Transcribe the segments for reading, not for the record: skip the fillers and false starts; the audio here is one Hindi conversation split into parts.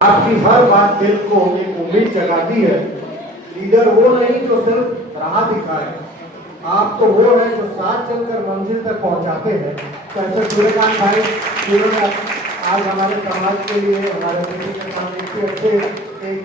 आपकी हर बात दिल को एक उम्मीद जगाती है। लीडर वो नहीं जो सिर्फ राह दिखाए, आप तो वो है जो साथ चलकर मंजिल तक पहुंचाते हैं। तो ऐसे सूर्यकांत भाई जिन्होंने आज हमारे समाज के लिए, हमारे देश के सामने इतने अच्छे एक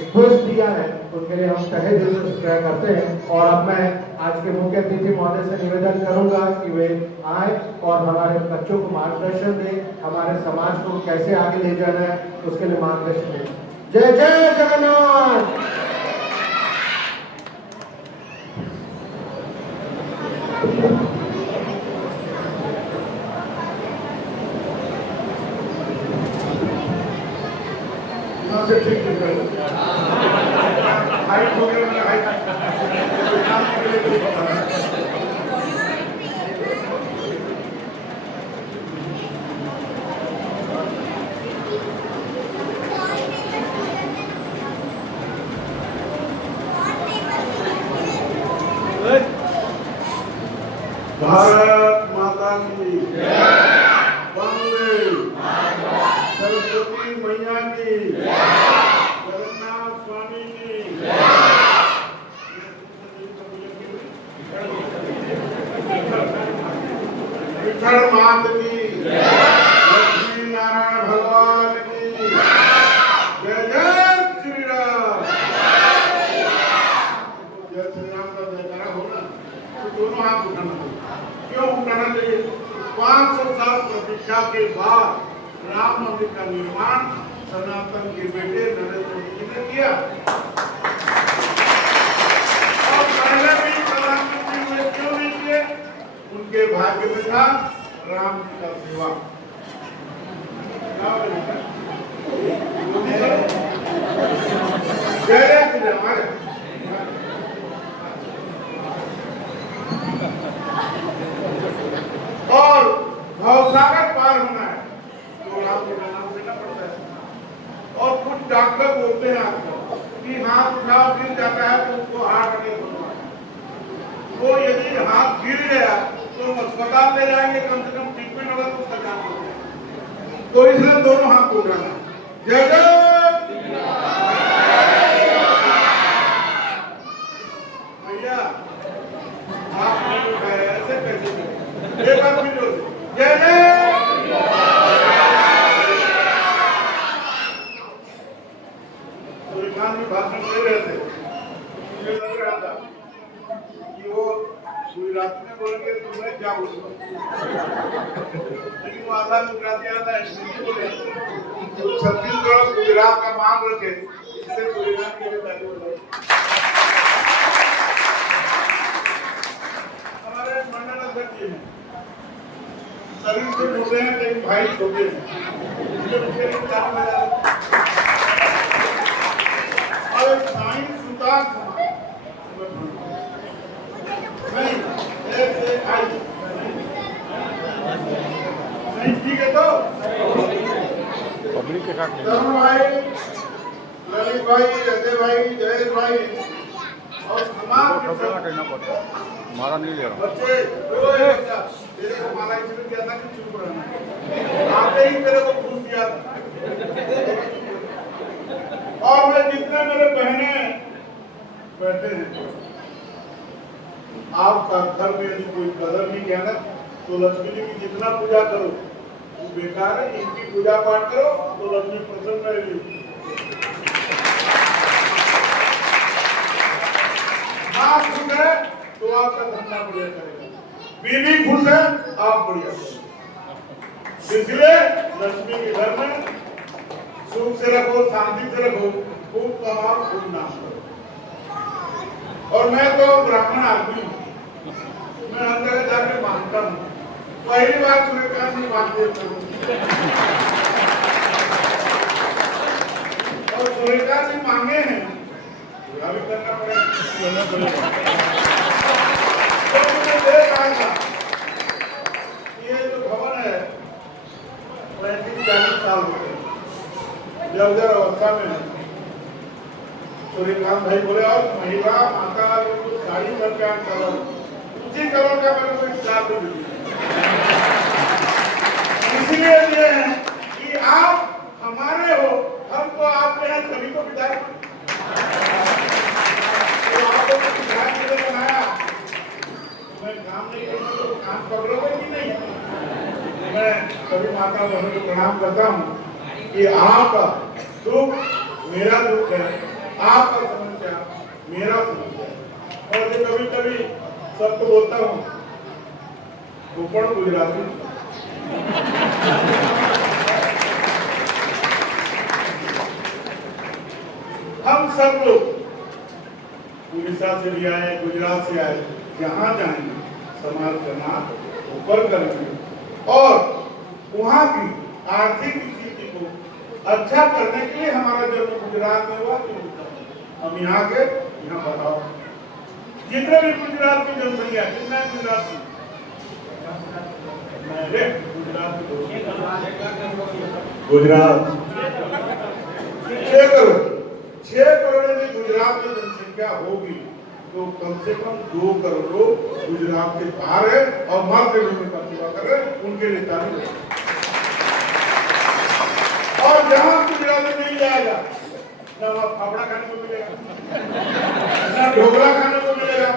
रिक्वेस्ट दिया है, उनके लिए हम तहे दिल से शुक्रिया करते हैं। और अब मैं आज के मुख्य अतिथि महोदय से निवेदन करूंगा कि वे आए और हमारे बच्चों को मार्गदर्शन दें, हमारे समाज को कैसे आगे ले जाना है उसके लिए मार्गदर्शन दें। जय जय जगन्नाथ। भारत माता की वंदे सरस्वती मैया की जगन्नाथ स्वामी की विठल मात की लक्ष्मी नारायण भगवान की जय जय श्री राम। जय श्री राम का जयकारा होना तो दोनों हाथ उठाना। क्यों उठाना चाहिए? 500 साल प्रतीक्षा के बाद राम मंदिर का निर्माण सनातन के बेटे नरेंद्र मोदी जी ने किया। और पहले भी प्रधानमंत्री हुए, क्यों नहीं किए? उनके भाग्य में था राम जी का सेवा। जय श्री राम। और भवसागर पार होना है तो राम जी का नाम लेना पड़ता है। और कुछ डॉक्टर बोलते हैं आपको कि हाथ उठाओ, गिर जाता है तो उसको हार्ट अटैक होना है। वो यदि हाथ गिर गया तो अस्पताल ले जाएंगे, कम से कम ट्रीटमेंट होगा तो उसका जान हो जाएगा। तो इसलिए दोनों हाथ उठाना। जय जय भैया, आप नहीं उठाए ऐसे कैसे? एक बार फिर जोर से जय जय। सूर्यकांत जी भाषण दे रहे थे, मुझे लग रहा था कि वो गुजराती में बोलेंगे तो मैं क्या बोलूँ, लेकिन वो आधा गुजराती आधा हिंदी बोले। तो छत्तीसगढ़ गुजरात का मान रखे, इसलिए सूर्यकांत के लिए ताली बजाई। हमारे मंडल अध्यक्ष जी हैं, शरीर से छोटे हैं लेकिन भाई छोटे हैं, और एक साइंस सुतार नहीं ऐसे आई नहीं, ठीक है। तो पब्लिक के साथ तरुण भाई, ललित भाई, अजय भाई, जयेश भाई और समाज के सब करना पड़ता है, हमारा नहीं ले रहा बच्चे। तेरे को माला इसलिए दिया था कि चुप रहना, आते ही तेरे को फूल दिया था। और मैं जितने मेरे बहने बैठे हैं, आपका घर में यदि कोई कदर नहीं किया ना तो लक्ष्मी जी की जितना पूजा करो वो बेकार है। इनकी पूजा पाठ करो तो लक्ष्मी प्रसन्न रहेगी। माँ खुश है तो आपका धंधा बढ़िया करेगा, बीवी खुश है आप बढ़िया करेंगे। इसलिए लक्ष्मी के घर में सुख से रखो, शांति से रखो, खूब कमाओ, खूब नाम करो। और मैं तो ब्राह्मण आदमी हूँ, मैं हर जगह जाके मांगता हूँ। पहली बार सूर्यकांत जी मांगते और सूर्यकांत जी मांगे हैं, पूरा भी करना पड़ेगा। तो मुझे देख रहा था ये जो भवन है 35-40 साल हो गए, जर्जर अवस्था में है। सूर्यकांत भाई बोले और महिला माता को साड़ी पर क्या कलर, उसी कलर का मेरे को स्टार दे दीजिए। इसलिए ये है कि आप पकड़ोगे कि नहीं? मैं सभी माता बहनों को प्रणाम करता हूँ कि आपका दुख मेरा दुख है, आपका समस्या मेरा समस्या है। और जो कभी कभी सबको बोलता हूँ कोपड़ गुजराती, हम सब लोग उड़ीसा से भी आए, गुजरात से आए, जहाँ जाएंगे समाज का नाम ऊपर करेंगे और वहाँ की आर्थिक स्थिति को अच्छा करने के लिए हमारा जन्म गुजरात में हुआ क्यों? हम यहाँ के यहाँ बताओ जितने भी गुजरात की जनसंख्या कितना है गुजरात की? गुजरात 6 करोड़ यदि गुजरात में जनसंख्या होगी तो कम से कम 2 करोड़ लोग गुजरात के बाहर है और मातृभूमि का सेवा कर रहे हैं, उनके लिए तारीफ है। और जहां गुजरात में नहीं जाएगा ना वहां फाफड़ा खाने को मिलेगा ना ढोकला खाने को मिलेगा,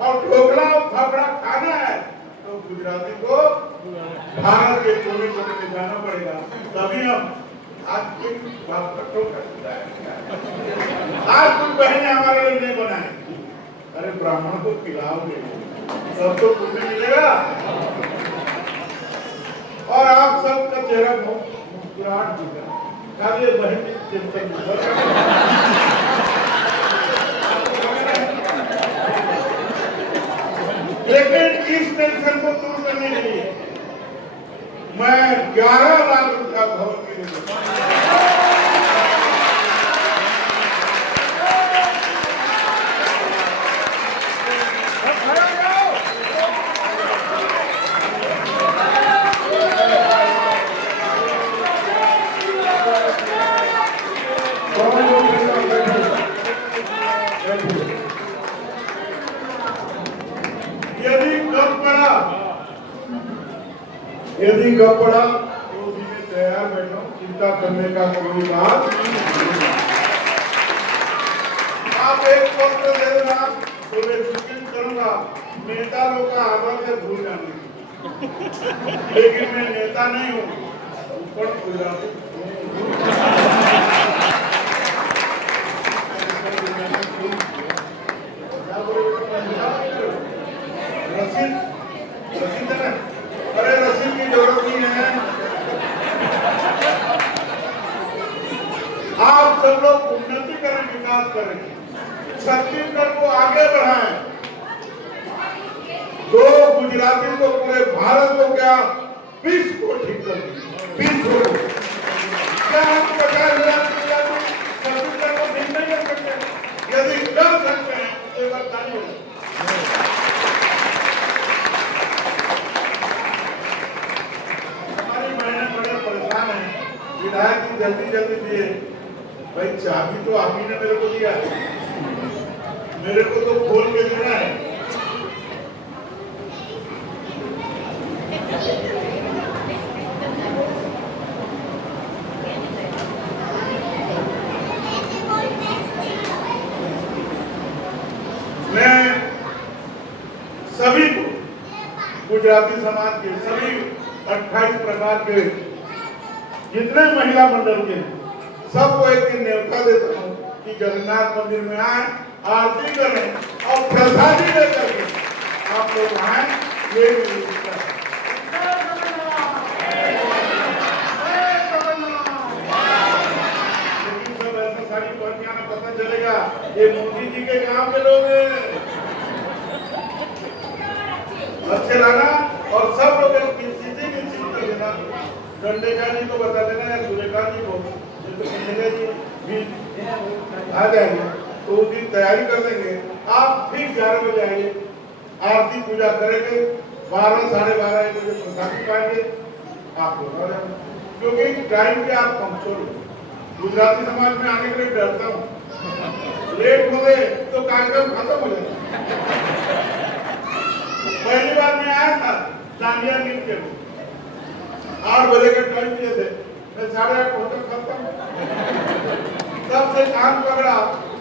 और ढोकला और फाफड़ा खाना है तो गुजराती को भारत के कोने कोने में जाना पड़ेगा, तभी हम आज कुछ बहने हमारे लिए नहीं बनाए। अरे ब्राह्मण को खिलाओगे सबको पुण्य मिलेगा और आप सबका चेहरा मुस्कुराहट दिखेगा। खाली बहन चिंतन लेकिन इस टेंशन को दूर करने के लिए मैं 11 लाख रुपया भवन के लिए यदि कब पड़ा तो भी मैं तैयार बैठा हूं, चिंता करने का कोई बात नहीं। आप एक वक्त दे देना तो मैं यकीन करूंगा नेता लोग का आदर से भूल जाने, लेकिन मैं नेता नहीं हूँ, ऊपर गुजराती रसीद है। अरे रसीद की जरूरत नहीं है, आप सब लोग उन्नति करें, विकास करें, छत्तीसगढ़ को आगे बढ़ाएं। तो गुजराती को पूरे भारत को क्या विश्व को ठीक कर दें, विश्व को क्या हम 50,000 गुजराती छत्तीसगढ़ को ठीक नहीं कर सकते? यदि कर सकते हैं तो एक बार ताली हो। विधायक जी जल्दी जल्दी दिए, भाई चाबी तो आप ही ने मेरे को दिया, मेरे को तो खोल के देना है। मैं सभी को गुजराती समाज के सभी 28 प्रकार के जितने महिला मंडल के सबको एक दिन न्योता देता हूँ कि जगन्नाथ मंदिर में आए, आरती करें और प्रसादी लेकर के आप लोग आए। ये मेरी इच्छा है। लेकिन सब ऐसा साड़ी पहन के आना, पता चलेगा ये मोदी जी के गांव के लोग हैं। अच्छे लाना और सब लोग किसी भी चीज को देना। गंडेका जी को बता देना या सूर्यकांत जी को, जी भी आ जाएंगे तो उसकी तैयारी कर देंगे। आप ठीक 11 बजे आइए, आरती पूजा करेंगे, 12 साढ़े 12 1 बजे प्रसादी पाएंगे, आप लोग आ जाएंगे, क्योंकि टाइम पे आप कमजोर हो। गुजराती समाज में आने के लिए डरता हूँ, लेट हो गए तो कार्यक्रम खत्म हो जाएगा। पहली बार मैं आया था डांडिया नींद के 8 बजे के टाइम दिए थे, मैं 8:30 होटल खत्म, तब से काम पकड़ा,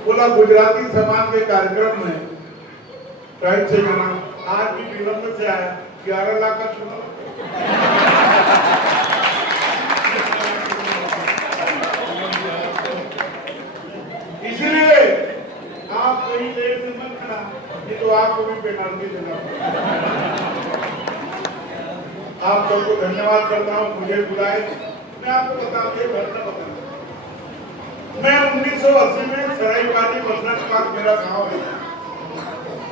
बोला गुजराती समाज के कार्यक्रम में टाइम से जाना। आज भी विलंब से आया, 11 लाख का चुनाव। इसलिए आप कहीं देर से मत खाना, नहीं तो आपको भी पेनाल्टी देना पड़ेगा। आप सबको धन्यवाद करता हूँ मुझे बुलाए। मैं आपको बताऊँ मैं 1980 में सरायपाली मसला के बाद मेरा गांव है।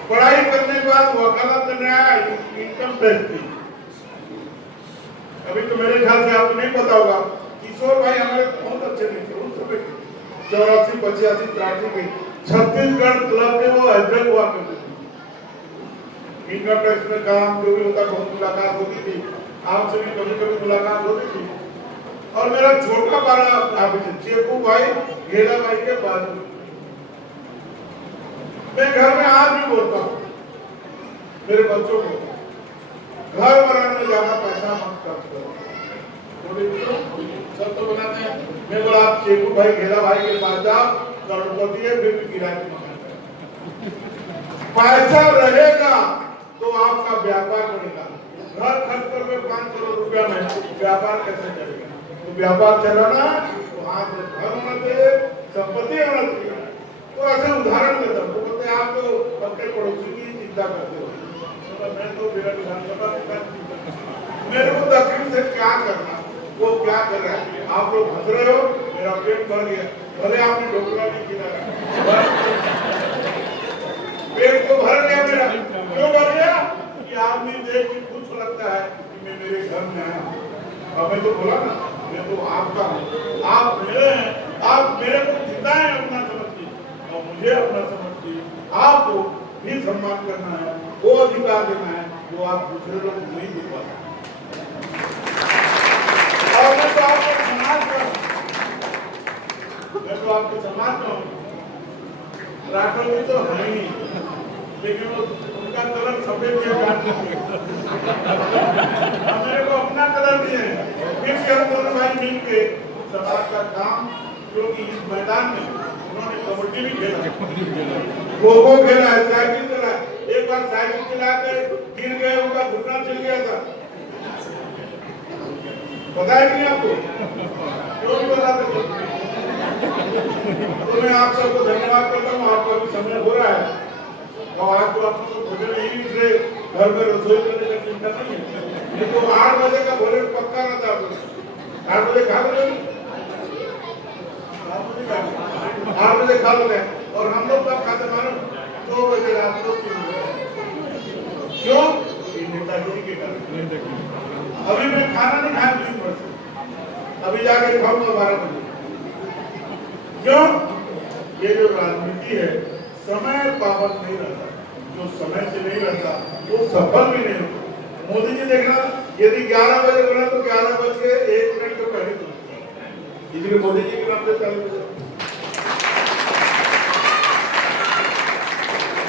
पढ़ाई करने के बाद वकालत करने आया इनकम टैक्स की। अभी तो मेरे ख्याल से आपको नहीं पता होगा, किशोर भाई हमारे बहुत अच्छे नहीं थे उस समय 84, 85, 83 के छत्तीसगढ़ क्लब के वो अध्यक्ष हुआ करते थे। इनकम टैक्स में काम जो भी होता बहुत मुलाकात होती थी, आपसे भी कभी कभी मुलाकात होती थी। और मेरा छोटा बड़ा चेकू भाई घेला भाई के बाजू, मैं घर में आज भी बोलता हूँ मेरे बच्चों को, घर बनाने में ज्यादा पैसा मत खर्च करो। सब तो बनाते हैं, मैं बोला आप चेकू भाई घेला भाई के पास जाओ, करोड़पति है, फिर भी किराए पे मकान। पैसा रहेगा तो आपका व्यापार बढ़ेगा। घर खर्च करके 5 करोड़ रुपया में व्यापार कैसे चलेगा? तो व्यापार चलाना तो हाथ में घर होना चाहिए, संपत्ति होना चाहिए। तो ऐसे उदाहरण देता हूँ, तो बोलते हैं आप तो अपने पड़ोसी की चिंता करते हो, तो मैं तो मेरा विधानसभा मेरे को दक्षिण से क्या करना, वो क्या कर रहा है? आप लोग हंस रहे हो, मेरा पेट भर गया, भले आपने ढोकला नहीं खिलाया, पेट तो भर गया मेरा। क्यों भर गया? कि आदमी देख के खुश लगता है कि मैं मेरे घर में आया। अब मैं तो बोला ना, मैं तो आपका हूँ, आप मेरे हैं, आप मेरे को जिताएं अपना समझ के और मुझे अपना समझ के आपको भी सम्मान करना है, वो अधिकार देना है जो आप दूसरे लोग नहीं दे पाते। और मैं तो आपके समाज का हूँ, मैं तो आपके समाज का हूँ। राठौर भी तो है नहीं, लेकिन वो उनका कलर सफेद मेरे को अपना कलर भी है। फिर भी हम दोनों भाई मिल के समाज का काम, क्योंकि इस मैदान में उन्होंने कबड्डी भी खेला, खो-खो खेला है, साइकिल चला। एक बार साइकिल चला के गिर गए, उनका घुटना छिल गया था, पता है कि नहीं आपको? क्यों नहीं बताते? तो मैं आप सबको धन्यवाद करता हूँ। आपका भी समय हो रहा है और आज तो आपको भोजन नहीं मिल रहे, घर में रसोई करने का चिंता नहीं है। नहीं तो 8 बजे का भोजन पक्का रहता है। 8 बजे खा लो, 8 बजे खा लो। और हम लोग कब खाते मालूम? 2 बजे रात को 3 बजे। क्यों? नेताजी के कारण। अभी मैं खाना नहीं खाया 3 बजे, अभी जाके खाऊंगा 12 बजे। क्यों? ये जो राजनीति है, समय पाबंद नहीं रहता, जो समय से नहीं रहता वो सफल भी नहीं होता। मोदी जी देखना, यदि 11 बजे बना तो 11 बज के 1 मिनट तो पहले तो, इसलिए मोदी जी के नाम से चालू हो।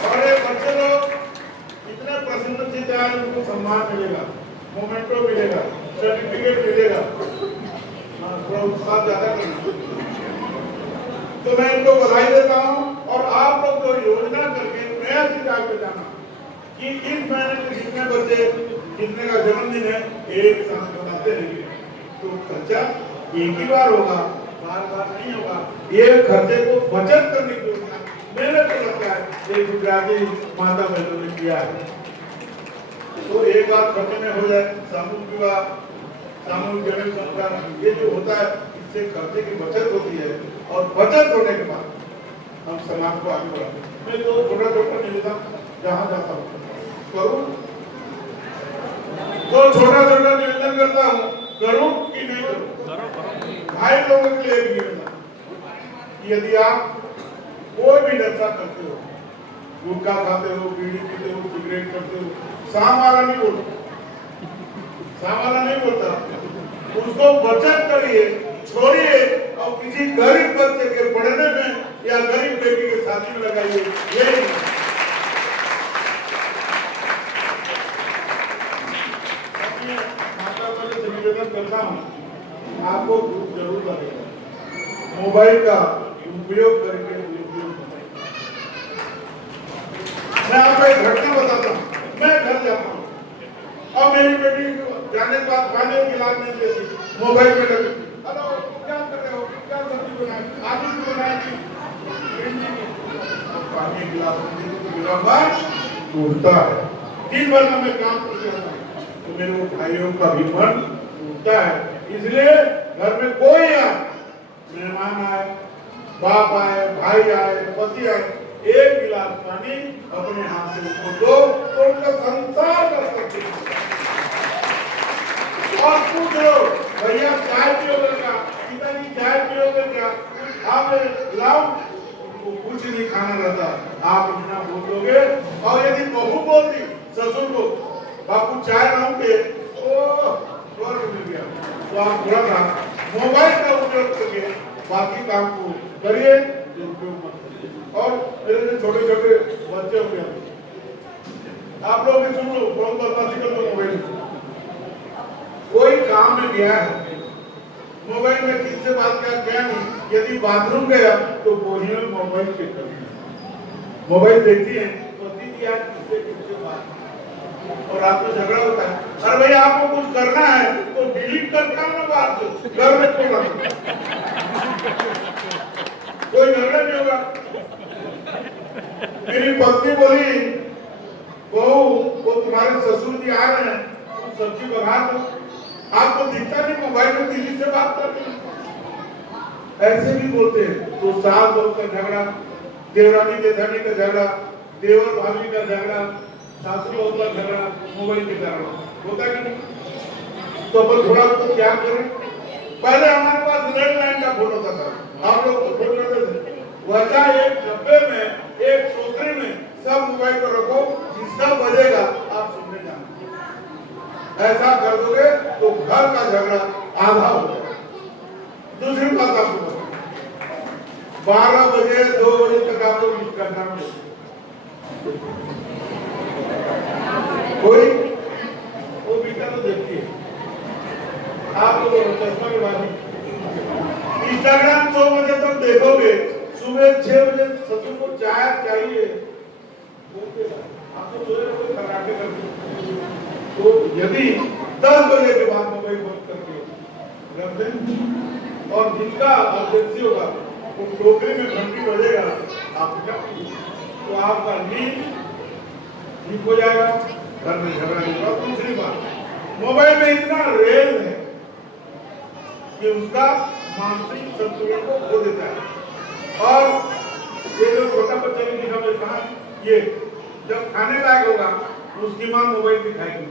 और ये बच्चे लोग इतने प्रसन्नचित्त हैं, उनको सम्मान मिलेगा, मोमेंटो मिलेगा, सर्टिफिकेट मिलेगा। थोड़ा उत्साह ज्यादा करना, तो मैं इनको बधाई देता हूँ। और आप लोग जो योजना करके नया चीज आगे जाना कि इस महीने में जितने बच्चे जितने का जन्मदिन है एक साथ बनाते रहेंगे, तो खर्चा एक ही बार होगा, बार-बार नहीं होगा। ये खर्चे को बचत करने की योजना मेरे को लगता है एक गुजराती माता बहनों ने किया है। तो एक बार खर्चे में हो जाए, सामूहिक विवाह, सामूहिक जन्म संस्कार, ये जो होता है इससे खर्चे की बचत होती है। और बचत होने के बाद हम समाज को आगे बढ़ाते हैं। मैं तो छोटा निवेदन जहाँ जाता हूँ करूँ, तो छोटा निवेदन करता हूँ, करूँ कि नहीं करूँ? भाई लोगों के लिए निवेदन, यदि आप कोई भी नशा करते हो, गुटखा खाते हो, बीड़ी पीते हो, सिगरेट करते हो, शाम वाला नहीं बोलता, उसको बचत करिए, छोड़िए और किसी गरीब बच्चे के पढ़ने में या गरीब बेटी के शादी में लगाइए। ये माता पिता से निवेदन करता हूँ, आपको दुख जरूर लगेगा, मोबाइल का उपयोग करके मैं आपको एक घटना बताता हूँ। मैं घर जाता हूँ और मेरी बेटी जाने के बाद खाने की गिलास नहीं देती, मोबाइल में लगी। हेलो, क्या कर रहे हो, क्या सब्जी बनाई, आलू की बनाई थी, भिंडी की। पानी की गिलास गिलावा टूटता है। दिन भर में मैं काम करते रहता हूँ तो मेरे वो भाइयों का भी मन टूटता है। इसलिए घर में कोई आए, मेहमान आए, बाप आए, भाई आए, पति आए, एक गिलास पानी अपने हाथ से उसको दो तो उनका संसार कर सकते हैं। और पूछ लो, भैया चाय पियोगे क्या, पिताजी चाय पियोगे क्या, आप लाओ, उनको कुछ नहीं खाना रहता, आप इतना बोल दोगे। और यदि बहू बोलती ससुर को, बापू चाय लाओगे, ओ स्वर्ग मिल गया। तो आप थोड़ा सा मोबाइल का उपयोग करके बाकी काम को करिए, उपयोग मत करिए। और मेरे छोटे छोटे बच्चे हो गए, आप लोग भी सुन लो, कौन बदमाशी कर लो मोबाइल में। कोई काम में गया है, मोबाइल में किससे बात किया क्या नहीं, यदि बाथरूम गया तो वही में मोबाइल चेक कर, मोबाइल देखती है पति की आज किससे बात, और रात में झगड़ा होता है। अरे भैया आपको कुछ करना है तो डिलीट करना ना बात, घर में खोला कोई झगड़ा नहीं होगा। मेरी पत्नी बोली, बहू वो तुम्हारे ससुर जी आ रहे हैं, तुम सब्जी बना दो, आपको दिखता नहीं मोबाइल में दीदी से बात करते हैं। ऐसे भी बोलते हैं। तो सास बहू का झगड़ा, देवरानी जेठानी का झगड़ा, देवर भाभी का झगड़ा, सासू बहू का झगड़ा मोबाइल के कारण होता कि नहीं। तो अपन थोड़ा तो क्या करें, पहले हमारे पास लैंडलाइन का फोन होता था, हम लोग तो फोन करते थे, वैसा एक डब्बे में, एक टोकरी में सब मोबाइल को रखो, जिसका बजेगा आप सुनने जाना। ऐसा कर दोगे तो घर का झगड़ा आधा हो जाएगा। दूसरी बात आपको 12 बजे 2 बजे तक आप लोग इंस्टाग्राम में कोई वो बीता तो देखती है, आप लोग चश्मा के बाद इंस्टाग्राम 2 बजे तक देखोगे, सुबह 6 बजे ससुर को चाय चाहिए, आपको कोई खराटे करते। तो यदि 10 बजे के बाद मोबाइल बंद करके रख दें और जिसका इमरजेंसी होगा वो टोकरी में घंटी बजेगा, आप क्या तो आपका नींद ठीक हो जाएगा, घर में झगड़ा नहीं होगा। दूसरी बात, मोबाइल में इतना रेल है कि उसका मानसिक संतुलन को खो देता है। और ये जो छोटा बच्चा भी दिखा मैं कहा, ये जब खाने लायक होगा उसकी माँ मोबाइल दिखाएगी,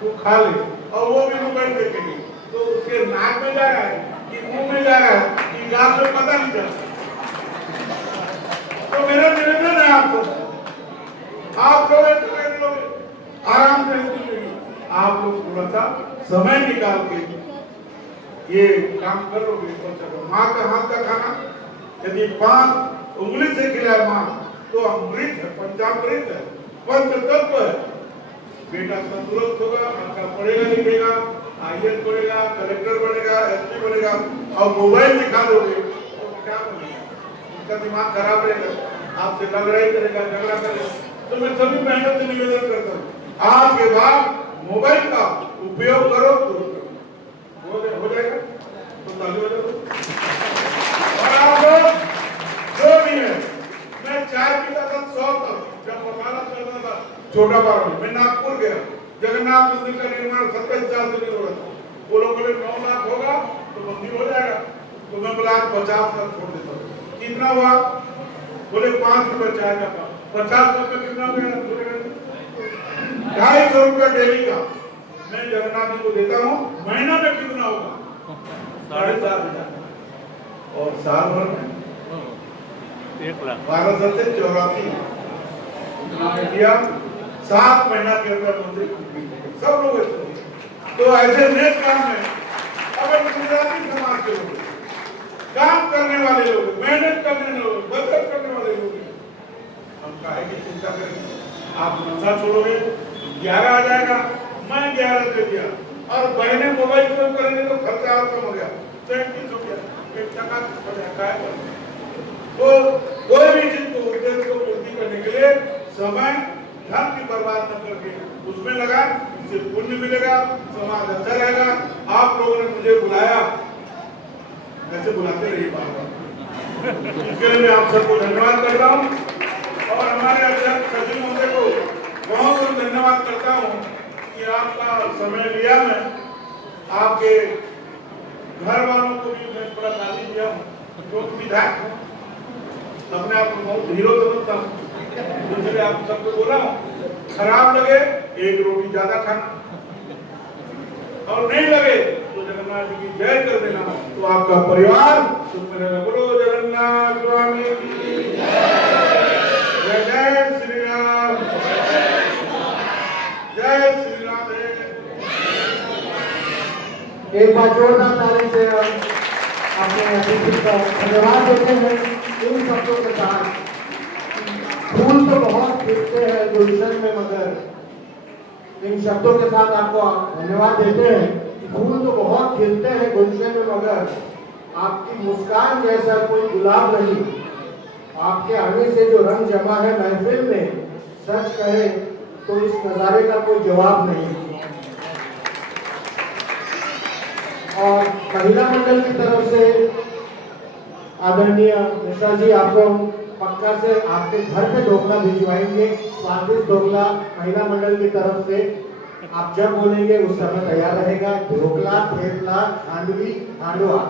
वो खा ले और वो भी मोबाइल देखेगी, तो उसके नाक में जा रहा है कि मुंह में जा रहा है कि गाल में पता नहीं चलता। तो मेरा निवेदन है आपको, आप लोग आराम से आप लोग थोड़ा सा समय निकाल के ये काम करोगे तो चलो। माँ का हाथ का खाना यदि 5 उंगली से खिलाए माँ तो अमृत है, पंचामृत है, पंचतत्व है। बेटा तंदुरुस्त होगा, अच्छा पढ़ेगा लिखेगा, IAS बनेगा, कलेक्टर बनेगा, SP बनेगा। और मोबाइल दिखा दोगे तो क्या बनेगा, उसका दिमाग खराब रहेगा, आपसे लड़ाई करेगा, झगड़ा करेगा। तो मैं सभी बहनों से निवेदन करता हूँ, आज के बाद मोबाइल का उपयोग करो तो हो जाएगा तो चालू हो जाएगा। और आप लोग जो भी है, मैं चाय पीता था 100 तक, जब मसाला चल रहा था छोटा बार में, मैं नागपुर गया, जगन्नाथ मंदिर का निर्माण 27 साल से नहीं हो रहा था। वो लोग बोले 9 लाख होगा तो मंदिर हो जाएगा, तो मैं बोला 50 लाख छोड़ देता हूँ। कितना हुआ, बोले 5 रुपए चाय का पाव, 50 रुपए कितना हो गया, 250 रुपए डेली का मैं जगन्नाथ जी को देता हूँ। महीना में कितना होगा, 7,500, और साल भर में 12 से 84 किया, 7 महीना के अंदर मंदिर सब लोग ऐसे। तो ऐसे नेक काम में अगर गुजराती समाज के लोग, काम करने वाले लोग, मेहनत करने वाले लोग, बचत करने वाले लोग, हम काहे की चिंता करेंगे। आप नशा छोड़ोगे 11 आ जाएगा, मैं 11 दे दिया, और बहने मोबाइल उपयोग करेंगे तो खर्चा और कम हो गया, 33 हो गया, 1 टका हो जाएगा। तो कोई भी चीज को उद्देश्य को पूर्ति करने के लिए समय धन की बर्बाद न करके उसमें लगा। इससे पुण्य मिलेगा, समाज अच्छा रहेगा। आप लोगों ने मुझे बुलाया, ऐसे बुलाते रहिए बार बार। इसके लिए मैं आप सबको धन्यवाद करता हूँ और हमारे अध्यक्ष सचिन महोदय को बहुत बहुत धन्यवाद करता हूँ कि आपका समय लिया। मैं आपके घर वालों को भी मैं थोड़ा गाली दिया हूँ, जो विधायक हूँ, अपने आप को बहुत हीरो समझता हूँ, इसलिए आप सबको बोला हूँ खराब लगे एक रोटी ज्यादा खाना और नहीं लगे तो जगन्नाथ जी की जय कर देना, तो आपका परिवार सुख में रहेगा। बोलो जगन्नाथ स्वामी की जय। जय श्री राम, जय श्री राम। एक बार जोरदार ताली से अपने अतिथि को धन्यवाद देते हैं। इन शब्दों के साथ फूल तो बहुत खिलते हैं गुलशन में, मगर इन शब्दों के साथ आपको धन्यवाद देते हैं। फूल तो बहुत खिलते हैं गुलशन में, मगर आपकी मुस्कान जैसा कोई गुलाब नहीं। आपके आने से जो रंग जमा है महफिल में, सच कहे तो इस नजारे का कोई जवाब नहीं। और महिला मंडल की तरफ से आदरणीय मिश्रा जी आपको पक्का से आपके घर पे ढोकला भिजवाएंगे, स्वादिष्ट ढोकला महिला मंडल की तरफ से। आप जब बोलेंगे उस समय तैयार रहेगा। ढोकला, थेपला, खांडवी, हांडवा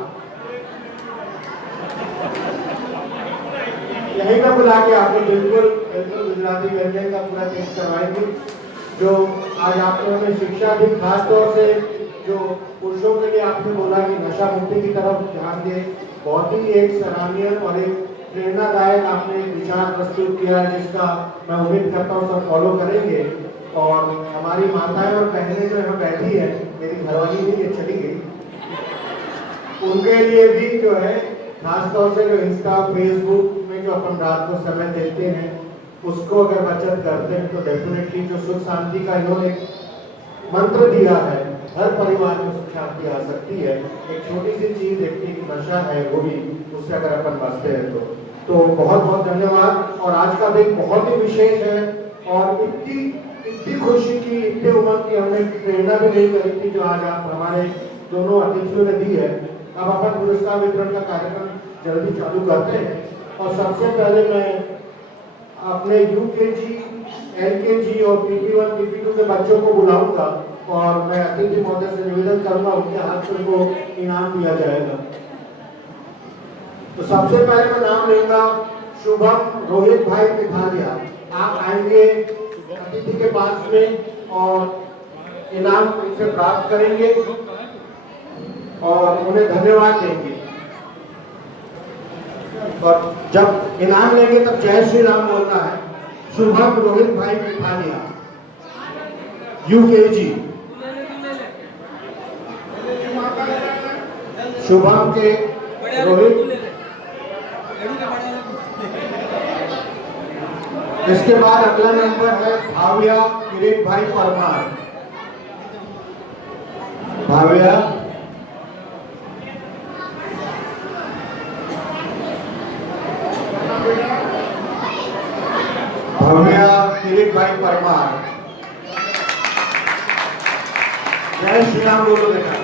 यहीं पर बुला के आपको बिल्कुल गुजराती व्यंजन का पूरा टेस्ट करवाएंगे। जो आज आप लोगों ने शिक्षा दी, खासतौर से जो पुरुषों के लिए आपने बोला कि नशा मुक्ति की तरफ ध्यान दे, बहुत ही एक सराहनीय और एक प्रेरणादायक आपने एक विचार प्रस्तुत किया है, जिसका मैं उम्मीद करता हूँ सब फॉलो करेंगे। और हमारी माताएं और बहनें जो यहाँ बैठी है, मेरी घरवाली भी ये चली गई, उनके लिए भी जो है खासतौर से जो इंस्टा फेसबुक में जो अपन रात को समय देते हैं, उसको अगर बचत करते हैं तो डेफिनेटली जो सुख शांति का इन्होंने मंत्र दिया है, हर परिवार में सुख शांति आ सकती है। एक छोटी सी चीज देखने की नशा है, वो भी उससे अगर अपन बचते हैं तो बहुत बहुत धन्यवाद। और आज का दिन बहुत ही विशेष है और इतनी खुशी की, इतने उमंग की हमें प्रेरणा भी नहीं करी थी जो आज आप हमारे दोनों अतिथियों ने दी है। अब अपन पुरस्कार वितरण का कार्यक्रम जल्दी चालू करते हैं और सबसे पहले मैं अपने यूकेजी, एलकेजी और PP1, PP2 के बच्चों को बुलाऊंगा और मैं अतिथि महोदय से निवेदन करूंगा उनके हाथ से उनको इनाम दिया जाएगा। तो सबसे पहले मैं नाम लूंगा शुभम रोहित भाई पिठालिया। आप आएंगे अतिथि के पास में और इनाम उनसे प्राप्त करेंगे और उन्हें धन्यवाद देंगे। और जब इनाम लेंगे तब जय श्री राम बोलना है। शुभम रोहित भाई पिठालिया, यूकेजी। शुभम के रोहित, इसके बाद अगला नंबर है भाव्या किरीट भाई परमार। भाव्या, भाव्या किरीट भाई परमार, जय श्री राम बोलो बेटा।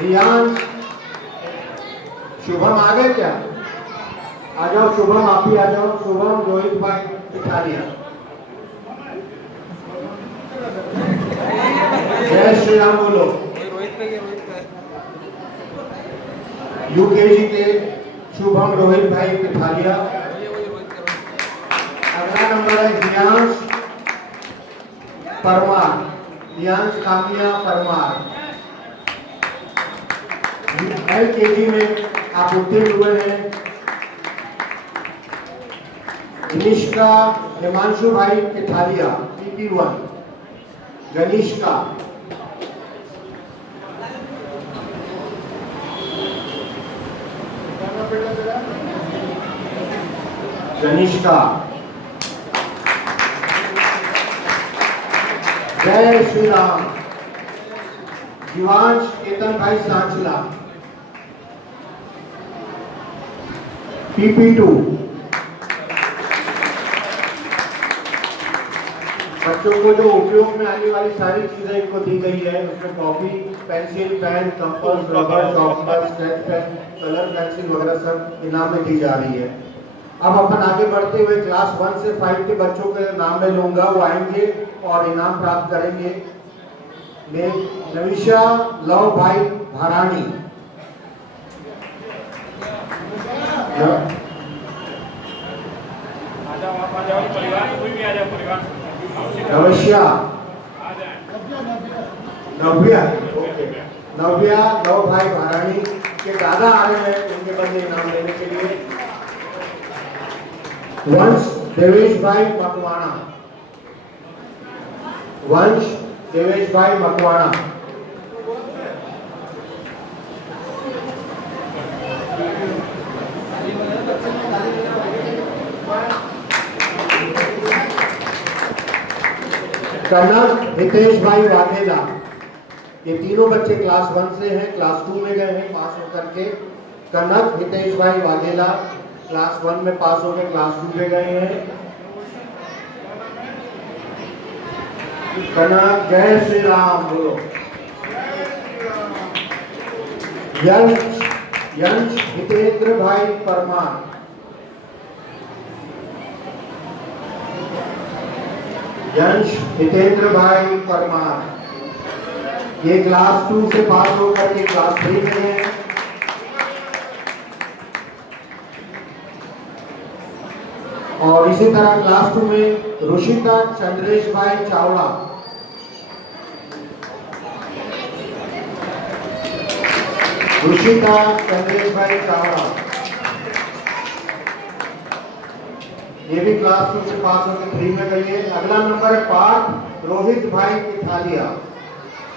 रियांश, शुभम आ गए क्या? आ जाओ शुभम, आप भी आ जाओ। शुभम रोहित भाई पिठालिया, जय श्री राम बोलो। यूकेजी के शुभम रोहित भाई पिठालिया। अगला नंबर है रियांश परमार, रियांश कामिया परमार। एलकेजी में आप उत्तीर्ण हुए हैं। गनिष्का हिमांशु भाई पिठालिया, PP1। गनिष्का, गनिष्का, जय श्री राम। जीवांश केतन भाई सांचला, PP2। बच्चों को जो उपयोग में आने वाली सारी चीजें इनको दी गई है, उसमें copy, pencil, pen, compass, rubber, chocolate, sketch pen, colour pencil वगैरह सब इनाम में दी जा रही है। अब अपन आगे बढ़ते हुए क्लास 1 से 5 के बच्चों के नाम में लूंगा, वो आएंगे और इनाम प्राप्त करेंगे। नविशा लव भाई भारानी, नवश्या, नव्या, ओके, नव्या लव भाई भारानी के दादा आ रहे हैं उनके बदले इनाम लेने के लिए। वंश देवेश भाई मकवाना, वंश देवेश भाई मकवाना, कनक हितेश भाई वाघेला, ये तीनों बच्चे क्लास 1 से हैं, क्लास 2 में गए हैं पास होकर के। कनक हितेश भाई वाघेला क्लास 1 में पास होकर क्लास 2 में गए हैं। कनक जय श्री राम बोलो। यंश हितेंद्र भाई परमार, यंश हितेंद्र भाई परमार, ये क्लास 2 से पास होकर के क्लास 3 में है। और इसी तरह क्लास 2 में रुशिता चंद्रेश भाई चावड़ा, रुशिता चंद्रेश भाई चावड़ा, ये भी क्लास 2 से पास होकर 3 में गई है। अगला नंबर है पार्थ रोहित भाई किथालिया,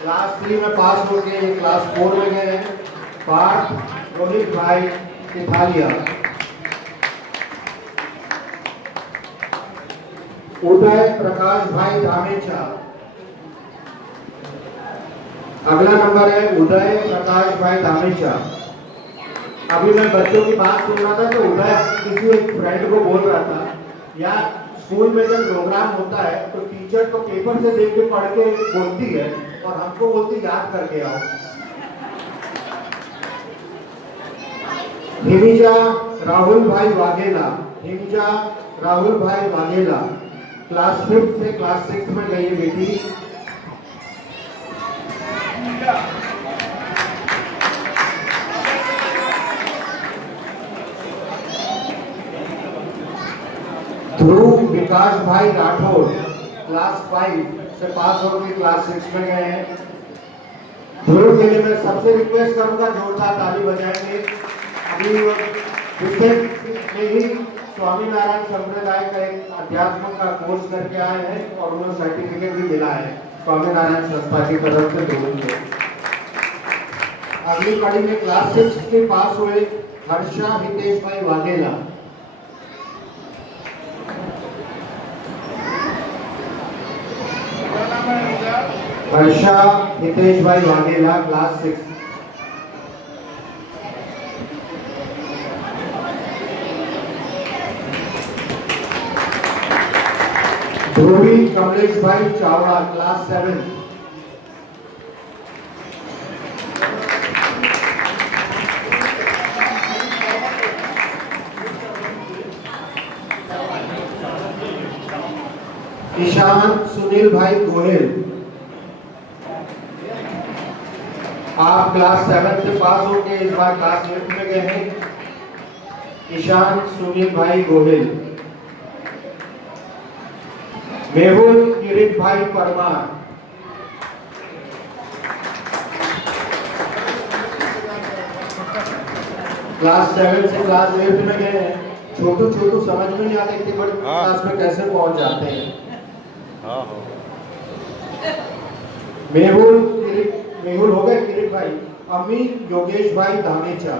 क्लास 3 में पास होकर ये क्लास 4 में गए हैं। पार्थ रोहित भाई किथालिया। उदय प्रकाश भाई धामेचा, अगला नंबर है उदय प्रकाश भाई धामेचा। अभी मैं बच्चों की बात सुन रहा था तो उदय किसी एक फ्रेंड को बोल रहा था, यार स्कूल में जब प्रोग्राम होता है तो टीचर तो पेपर से देख के पढ़ के बोलती है और हमको बोलती याद करके आओ। हिमिजा राहुल भाई वाघेला, हिमिजा राहुल भाई वाघेला क्लास 5 से क्लास 6 में गई है बेटी। ध्रुव विकास भाई राठौर क्लास 5 से पास होकर क्लास 6 में गए हैं। ध्रुव के लिए मैं सबसे रिक्वेस्ट करूंगा जोरदार ताली बजाएंगे। अभी में ही स्वामी नारायण संप्रदाय का एक अध्यात्म का कोर्स करके आए हैं और उन्हें सर्टिफिकेट भी मिला है स्वामी नारायण संस्था की तरफ से ध्रुव को। अगली कड़ी में क्लास 6 के पास हुए हर्षा हितेश भाई वाघेला, हर्षा हितेश भाई वाघेला क्लास 6। ध्रुवी कमलेश भाई चावड़ा क्लास 7। ईशान सुनील भाई गोहेल, आप क्लास 7 से पास होके इस बार क्लास 8 में गए हैं। ईशान सुनील भाई गोहेल। मेहुल किरित भाई परमार, क्लास 7 से क्लास 8 में गए हैं। छोटू छोटू समझ में नहीं आते इतनी बड़ी क्लास में कैसे पहुंच जाते हैं। मेहुल हो गए किरित भाई। अमित योगेश भाई धामेचा,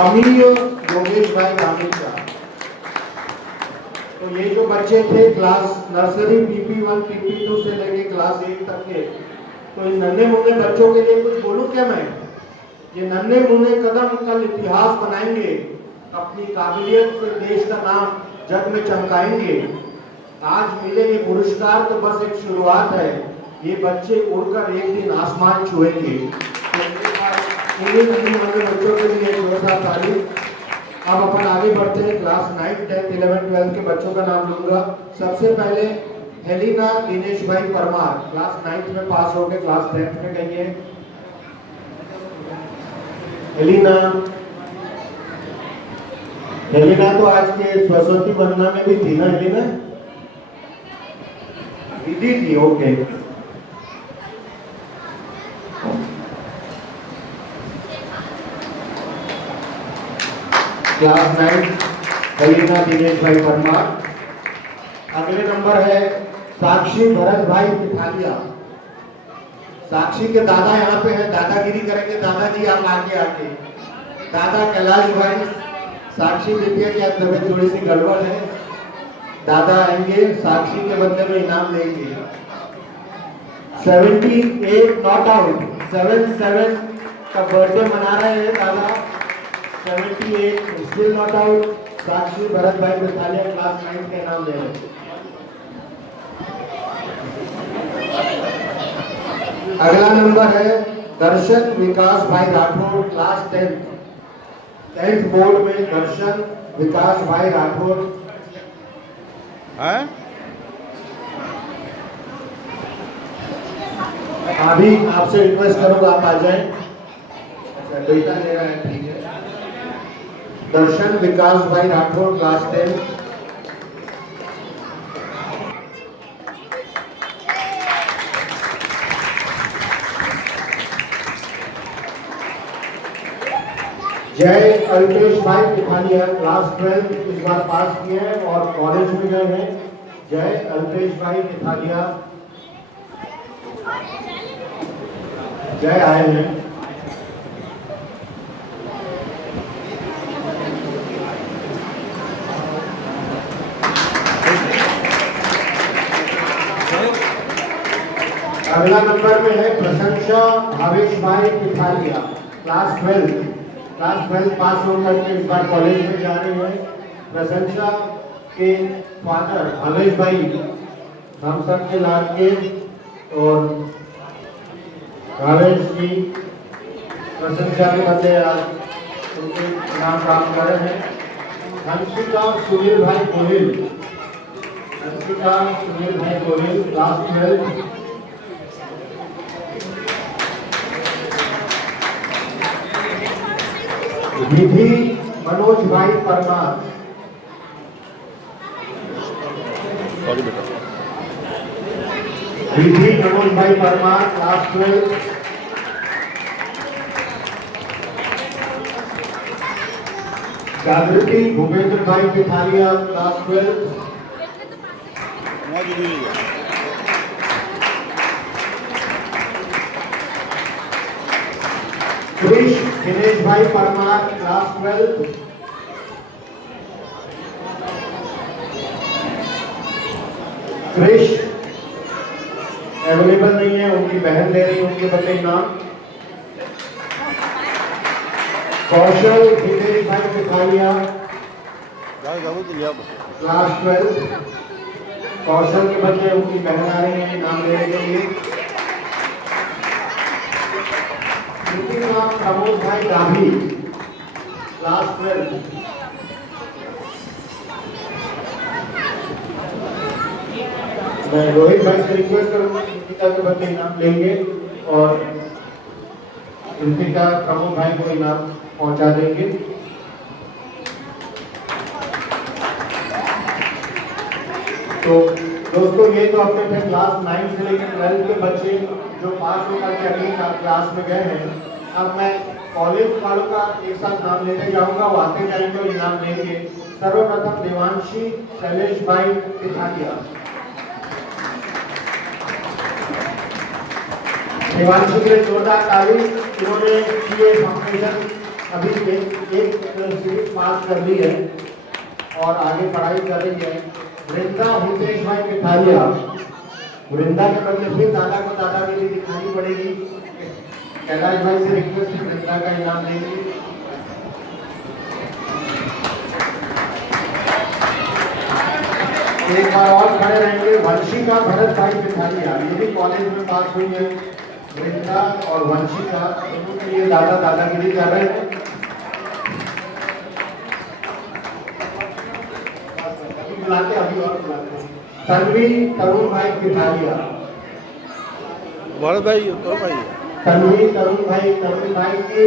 अमीर योगेश भाई धामेचा। तो ये जो बच्चे थे क्लास नर्सरी PP1 PP2 से लेके क्लास 8 तक के, तो इन नन्हे मुन्ने बच्चों के लिए कुछ बोलूं क्या मैं? ये नन्हे मुन्ने कदम कल इतिहास बनाएंगे, अपनी काबिलियत से देश का नाम जग में चमकाएंगे। आज मिले ये पुरस्कार तो बस एक शुरुआत है, ये बच्चे उड़कर एक दिन आसमान छुएंगे। तो उम्मीद नहीं वाले बच्चों के लिए एक जोरदार ताली। अब अपन आगे बढ़ते हैं, क्लास 9, 10, 11, 12 के बच्चों का नाम लूंगा। सबसे पहले हेलिना दिनेश भाई परमार, क्लास 9 में पास हो गए, क्लास 10 में गई है। हेलिना तो आज के सरस्वती वंदना में भी थी ना हेलिना? दीदी थी, ओके। क्लास 9 हेलिना दिनेश भाई परमार। अगले नंबर है साक्षी भरत भाई पिठालिया। साक्षी के दादा यहाँ पे हैं, दादागिरी करेंगे दादाजी, आप आगे आके। दादा कैलाश भाई, साक्षी देखिए कि आज तबियत थोड़ी सी गड़बड़ है, दादा आएंगे, साक्षी के बदले में इनाम लेंगे। 78 नॉट आउट, 77 का बर्थडे मना रहे हैं दादा। 78 स्टिल नॉट आउट, साक्षी भरत भाई पिठालिया क्लास 9 के इनाम ले रहे हैं। अगला नंबर है दर्शन विकास भाई राठौर, क्लास 10th बोर्ड में दर्शन विकास भाई राठौर। हैं? अभी आपसे रिक्वेस्ट करूंगा आप आ जाएं। अच्छा बेटा ले रहा है, ठीक है। दर्शन विकास भाई राठौर क्लास 10। जय अल्पेश भाई पिठालिया क्लास 12 इस बार पास किए हैं और कॉलेज में गए हैं। जय अल्पेश भाई पिठालिया, जय आए हैं। अगला नंबर में है प्रशंसा भावेश भाई पिठालिया, क्लास 12 पास होकर के इस बार कॉलेज में जा रहे हैं। प्रशंसा के फादर भावेश भाई हम सब के लाल के, और भावेश जी प्रशंसा के बदले आज उनके नाम काम कर रहे हैं। हंसिका सुनील भाई गोहिल, हंसिका सुनील भाई गोहिल क्लास 12। विधि मनोज भाई परमार, सॉरी बेटा। विधि मनोज भाई परमार क्लास 12। जागृति भूपेंद्र भाई पिठालिया क्लास 12। वहाँ दीदी नहीं है। कृष दिनेश भाई परमार क्लास 12। कृष अवेलेबल नहीं है, उनकी बहन ले रही है उनके बदले इनाम। कौशल दिनेश भाई पिठालिया जाओ तो लिया क्लास 12। कौशल के बदले उनकी बहन आ रही है इनाम लेने के लिए। प्रमोद भाई गाभी क्लास 12। मैं रोहित भाई से रिक्वेस्ट करूंगा कृतिका के बदले इनाम लेंगे और कृतिका प्रमोद भाई को इनाम पहुंचा देंगे। तो दोस्तों ये तो अपने थे क्लास 9 से लेकर 12 के बच्चे जो पास होकर के अगली क्लास में गए हैं। अब मैं कॉलेज वालों का एक साथ नाम लेते जाऊंगा, वो आते जाएंगे और इनाम लेंगे। सर्वप्रथम देवांशी शैलेश भाई पिठालिया। देवांशी के लिए जोरदार ताली। इन्होंने ये फाउंडेशन अभी एक सीरीज पास कर ली है और आगे पढ़ाई कर रही है। वृंदा हितेश भाई पिठालिया, वृंदा के बदले फिर दादा को दादागिरी दिखानी पड़ेगी। कैलाश भाई से रिक्वेस्ट है वृंदा का इनाम देंगे। एक बार और खड़े रहेंगे। वंशिका भरत भाई पिठालिया, ये भी कॉलेज में पास हुई है। वृंदा और वंशिका दोनों के लिए दादा दादागिरी कर रहे हैं। अभी और बुलाते। तन्वी तरुण भाई पिठालिया, भारत भाई तो भाई तन्वी तरुण भाई की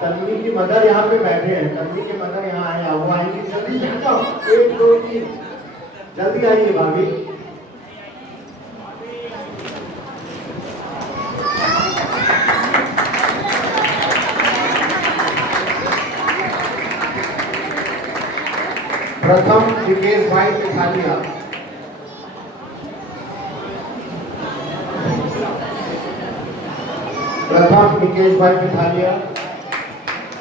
तन्वी की मदर यहाँ पे बैठे हैं। तन्वी के मदर यहाँ आए, वो आएंगे जल्दी से आओ। 1 2 3 जल्दी आइए भाभी। प्रथम विकेश भाई पिठालिया, प्रथम विकेश भाई पिठालिया।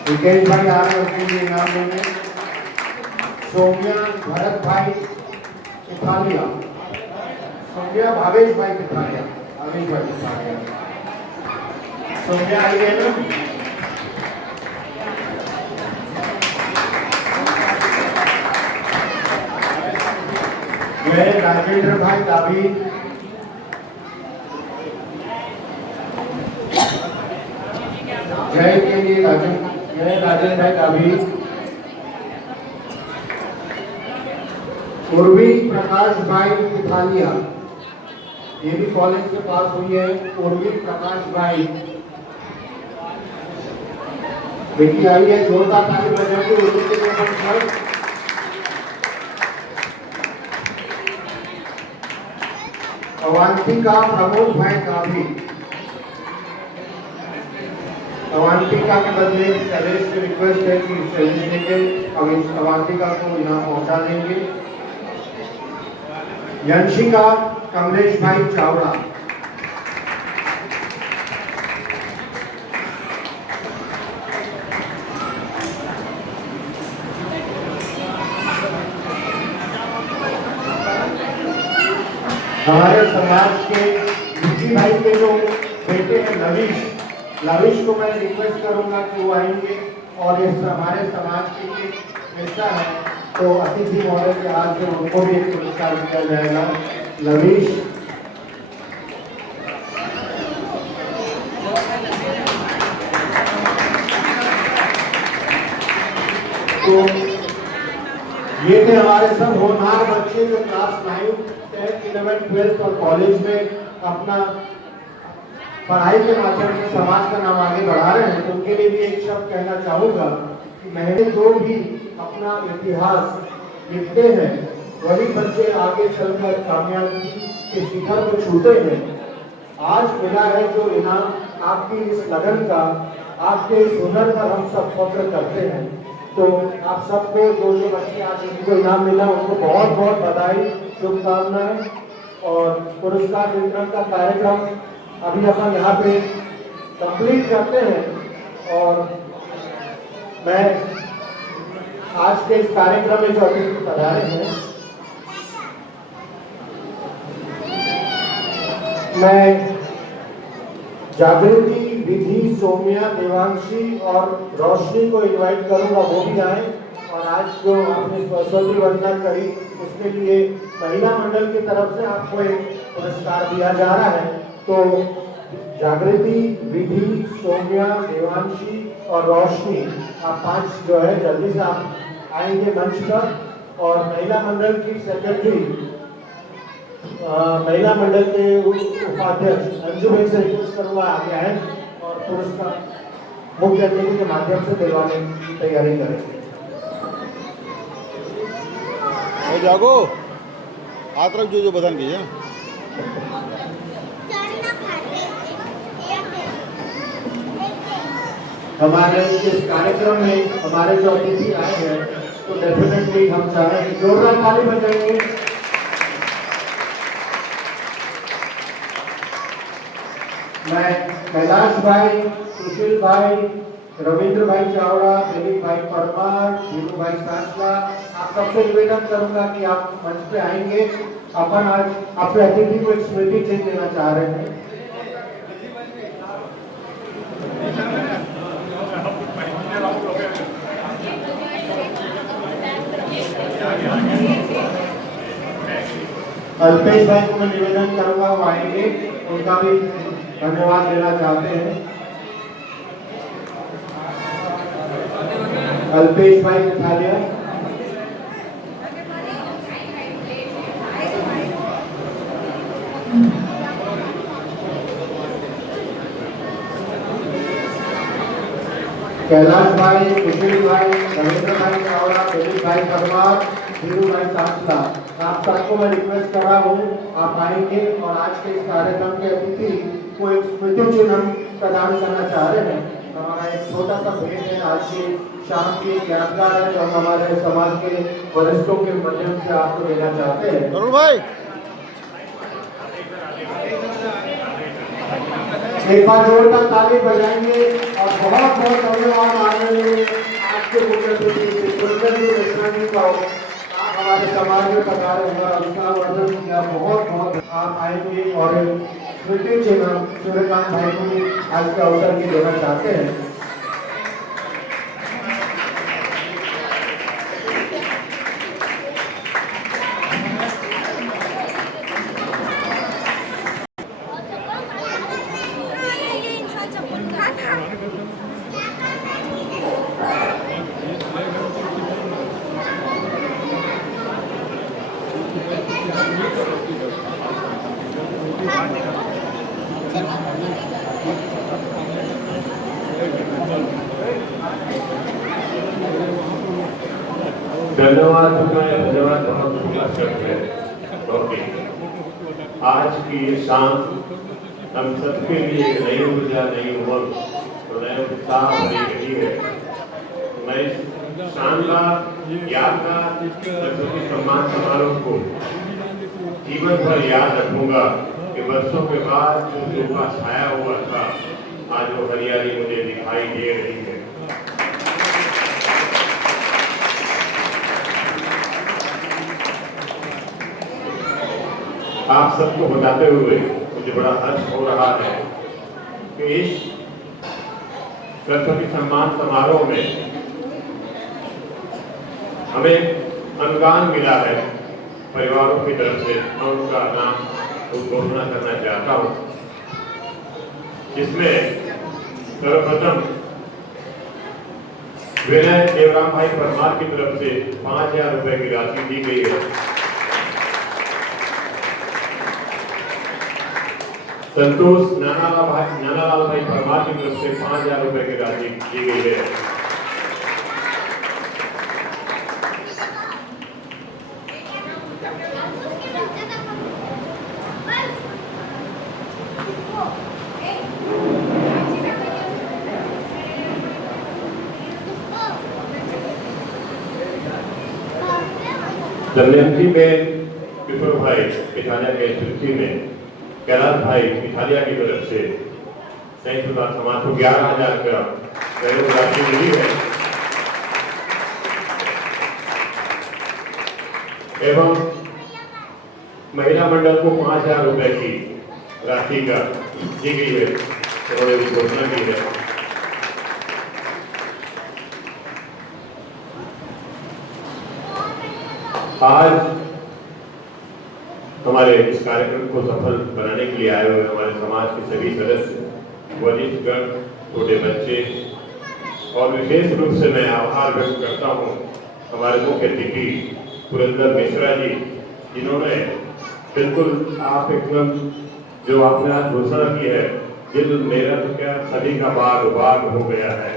विकेश भाई आ रहे हैं, उनके लिए इनाम देंगे। सौम्या भरत भाई पिठालिया, सौम्या भावेश भाई पिठालिया, भावेश भाई पिठालिया। सौम्या आई है ना? मैं राजेंद्र भाई दावी, जय के लिए राजेंद्र भाई दावी। उर्वी प्रकाश भाई पिठालिया, ये भी कॉलेज से पास हुई है। उर्वी प्रकाश भाई बेटी आई है, जोरदार ताली बजाइए उर्वी के लिए। अवंतिका प्रमोद भाई काफी, अवंतिका के बदले शैलेश से रिक्वेस्ट है कि शैलेश लेके अवंतिका को यहाँ पहुंचा देंगे। यंशिका कमलेश भाई चावड़ा, हमारे समाज के विकी भाई के जो बेटे हैं लविश को मैं रिक्वेस्ट करूंगा कि वो आएंगे और ये हमारे समाज के लिए हिस्सा है, तो अतिथि महोदय के हाथ से उनको भी एक पुरस्कार दिया जाएगा। लविश, तो ये थे हमारे सब होनहार बच्चे जो क्लास 9, 10, 11, 12 और कॉलेज में अपना पढ़ाई के माध्यम से समाज का नाम आगे बढ़ा रहे हैं। तो उनके लिए भी एक शब्द कहना चाहूँगा कि मैंने जो भी अपना इतिहास लिखते हैं वही बच्चे आगे चलकर कामयाबी के शिखर को छूते हैं। आज मिला है जो इनाम आपकी इस लगन का, आपके इस हुनर पर हम सब फख्र करते हैं। तो आप सबको जो बच्चे आज इनको इनाम मिला उनको बहुत बहुत बधाई, शुभकामनाएं। और पुरस्कार वितरण का कार्यक्रम अभी अपन यहाँ पे कंप्लीट करते हैं। और मैं आज के इस कार्यक्रम में जो अतिथि पधारे हैं, मैं जागृति, विधि, सौम्या, देवांशी और रोशनी को इनवाइट करूंगा, वो भी आए। और आज जो आपने सरस्वती वंदना करी उसके लिए महिला मंडल की तरफ से आपको एक पुरस्कार दिया जा रहा है। तो जागृति, विधि, सौम्या, देवांशी और रोशनी, आप 5 जो है जल्दी से आप आएंगे मंच पर। और महिला मंडल की सेक्रेटरी, महिला मंडल के उपाध्यक्ष अंजू भाई से रिक्वेस्ट करूंगा आगे आए और पुरस्कार मुख्य अतिथि के माध्यम से दिलवाने की तैयारी करें। जागो हाथ रख जो बदन की है। हमारे इस कार्यक्रम में हमारे जो अतिथि आए हैं तो डेफिनेटली हम चाहेंगे जोरदार ताली बजाएंगे। मैं कैलाश भाई, सुशील भाई, रविंद्र भाई चावड़ा, दिलीप भाई परमार, धीरू भाई सासला, आप सबसे निवेदन करूंगा कि आप मंच पे आएंगे। अपन आज अपने अतिथि को एक स्मृति चिन्ह देना चाह रहे हैं। अल्पेश भाई को मैं निवेदन करूंगा वो आएंगे, उनका भी धन्यवाद देना चाहते हैं। अल्पेश भाई कठारिया। कैलाश भाई, सुशील भाई, रविंद्र भाई चावड़ा, दिलीप भाई परमार, धीरू भाई सांसला, आप सबको मैं रिक्वेस्ट कर रहा हूँ आप आएंगे और आज के इस कार्यक्रम के अतिथि को एक स्मृति चिन्ह हम प्रदान करना चाह रहे हैं। हमारा एक छोटा सा भेंट है, आज की शाम की एक यादगार है जो हम हमारे समाज के वरिष्ठों के माध्यम से आपको देना चाहते हैं। अरुण भाई एक बार जोरदार ताली बजाएंगे और बहुत बहुत धन्यवाद आदरणीय आज के मुख्य अतिथि सुंदर जी मिश्रा जी को, आप हमारे समाज में पधारे हुआ अभिषेक किया, बहुत बहुत आप आएंगे और स्मृति चिन्ह सूर्यकांत भाई को भी आज के अवसर की देना चाहते हैं। धन्यवाद बहुत है। ओके, आज की ये शाम हम सबके लिए एक नई ऊर्जा, नई उमंग, नए उत्साह भरी रही है। मैं इस शानदार यादगार सरस्वती सम्मान समारोह को जीवन भर याद रखूंगा कि वर्षों के बाद जो धूपा छाया हुआ था, आज वो हरियाली मुझे दिखाई दे रही है। आप सबको बताते हुए मुझे बड़ा हर्ष हो रहा है कि इस सरस्वती सम्मान समारोह में हमें अनुदान मिला है परिवारों की तरफ से। मैं उनका नाम घोषणा करना चाहता हूँ, जिसमें सर्वप्रथम विनय देवराम भाई परमार की तरफ से 5000 रुपए की राशि दी गई है। संतोष नानालाल भाई परमार की तरफ से 5000 रुपए की राशि दी गई है। दमयंती में किशोर भाई पिठालिया के स्मृति में कैलाश भाई पिठालिया की तरफ से संयुक्त समाज को 11,000 का सहयोग राशि मिली है एवं महिला मंडल को 5,000 रुपए की राशि का दी गई है, उन्होंने भी घोषणा की है। आज हमारे इस कार्यक्रम को सफल बनाने के लिए आए हुए हमारे समाज के सभी सदस्य, वरिष्ठगण, छोटे बच्चे और विशेष रूप से मैं आभार व्यक्त करता हूँ हमारे मुख्य अतिथि पुरंदर मिश्रा जी, जिन्होंने बिल्कुल आप एकदम जो आपने आज घोषणा की है, दिल मेरा तो क्या सभी का बाग बाग हो गया है।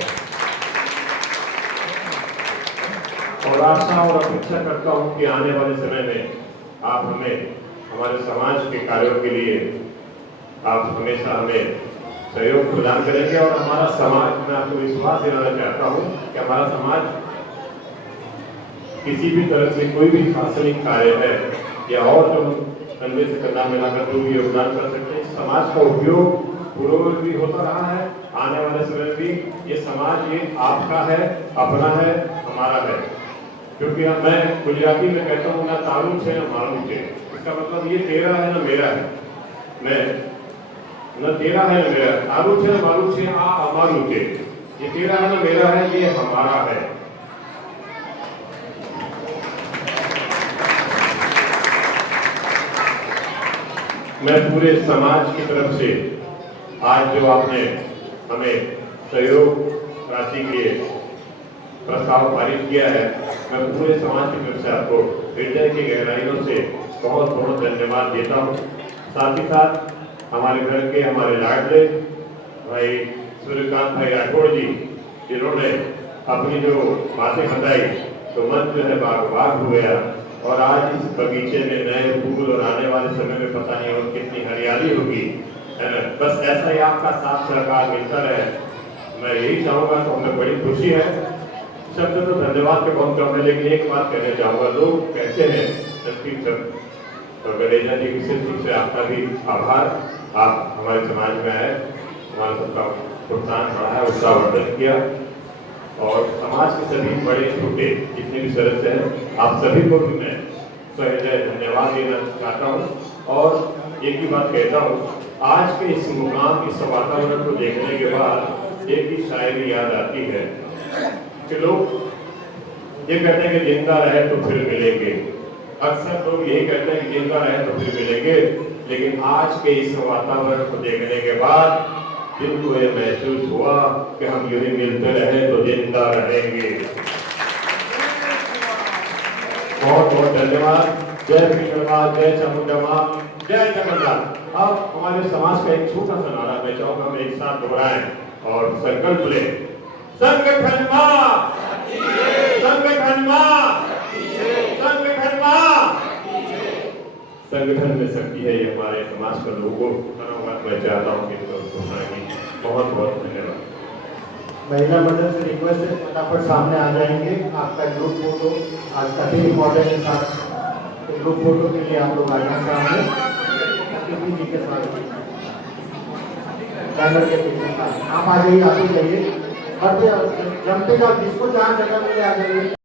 और आशा और अपेक्षा करता हूँ कि आने वाले समय में आप हमें हमारे समाज के कार्यों के लिए आप हमेशा हमें सहयोग प्रदान करेंगे। और हमारा समाज, मैं आपको विश्वास दिलाना चाहता हूँ कि हमारा समाज किसी भी तरह से कोई भी शासनिक कार्य है या और जो कंधे से कंधा मिलाकर जो भी योगदान कर सकते हैं, समाज का उपयोग पूर्व में भी होता रहा है, आने वाले समय भी ये समाज ये आपका है, अपना है, हमारा है। क्योंकि अब मैं गुजराती में कहता हूँ ना तारू छे ना मारू छे, इसका मतलब ये तेरा है ना मेरा है। मैं न तेरा है ना मेरा, तारू छे ना मारू छे, आ हमारू छे। ये तेरा है ना मेरा है, ये हमारा है। मैं पूरे समाज की तरफ से आज जो आपने हमें सहयोग राशि के प्रस्ताव पारित किया है, मैं पूरे समाज की तरफ से आपको हृदय की गहराइयों से बहुत बहुत धन्यवाद देता हूँ। साथ ही साथ हमारे घर के हमारे लाडले भाई सूर्यकांत भाई राठौड़ जी, जिन्होंने अपनी जो बातें बताई तो मन जो है बाग बाग हो गया। और आज इस बगीचे में नए फूल और आने वाले समय में पता नहीं और कितनी हरियाली होगी, है ना। बस ऐसा ही आपका साथ सरकार मिलता रहे, मैं यही चाहूँगा। तो हमें बड़ी खुशी है। सबसे तो धन्यवाद पे पहुँच जाऊँगा, लेकिन एक बात कहना चाहूँगा। लोग कहते हैं जबकि सब तो गणेशा जी विशेष रूप से आपका भी आभार। आप हमारे समाज में आए, हमारा सबका प्रोत्साहन बढ़ाया, उत्साहवर्धन किया और समाज के सभी बड़े छोटे जितने भी सदस्य हैं, आप सभी को भी मैं सहृदय धन्यवाद देना चाहता हूँ। और एक ही बात कहता हूँ, आज के इस मुकाम इस वातावरण को देखने के बाद एक ही शायरी याद आती है कि लोग ये कहते हैं कि जिंदा रहे तो फिर मिलेंगे। अक्सर लोग यही कहते हैं कि जिंदा रहे तो फिर मिलेंगे, लेकिन आज के इस वातावरण को देखने के बाद दिल को ये महसूस हुआ कि हम यूं ही मिलते रहे तो जिंदा रहेंगे। बहुत बहुत धन्यवाद। जय श्रीराम, जय चामुंडा, जय जगन्नाथ। अब हमारे समाज का एक छोटा सा नारा मैं चाहूंगा हम एक साथ दोहराएं और संकल्प लें। संगठन मां, संगठन मां, संगठन मां। संगठन में शक्ति है, ये हमारे समाज का लोगों मैं चाहता हूँ कि बहुत बहुत धन्यवाद। महिला मंडल से रिक्वेस्ट है फटाफट सामने आ जाएंगे। आपका ग्रुप फोटो आज काफी इम्पोर्टेंट है साथ, ग्रुप फोटो के लिए आप लोग आ जाए सामने जी के साथ बैनर के पीछे। आप आ जाइए, आप ही जाइए, जमते जाओ, जिसको जहाँ जगह मिले आ जाइए।